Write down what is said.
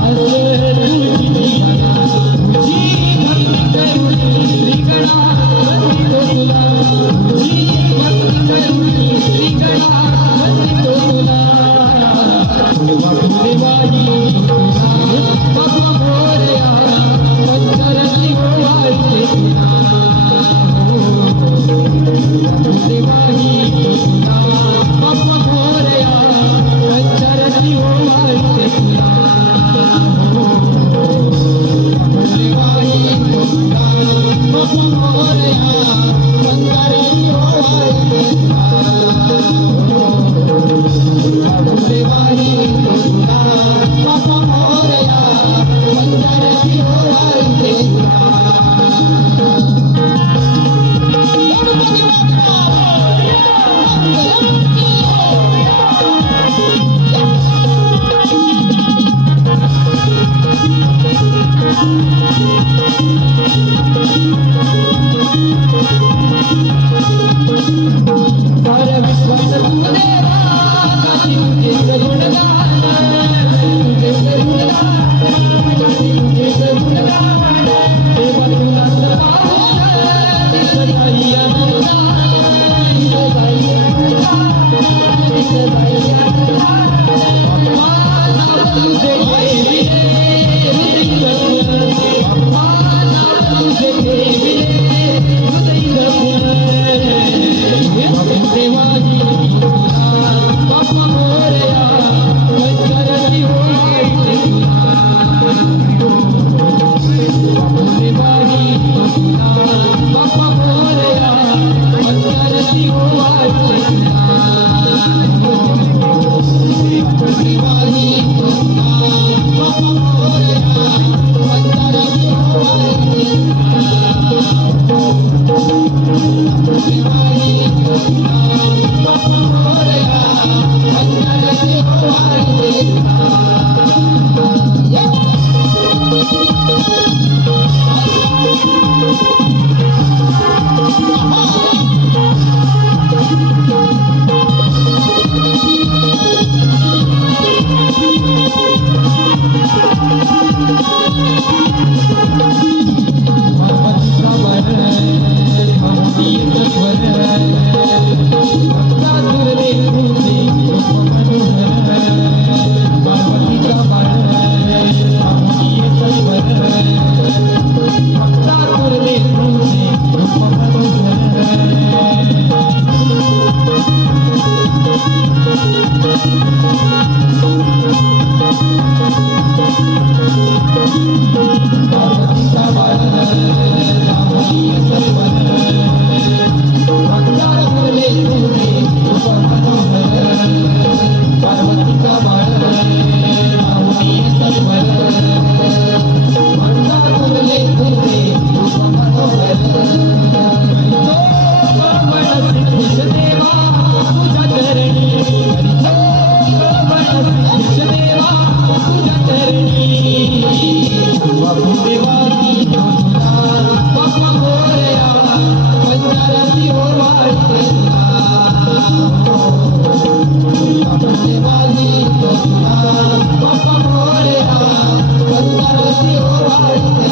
I'm Thank you. Lord.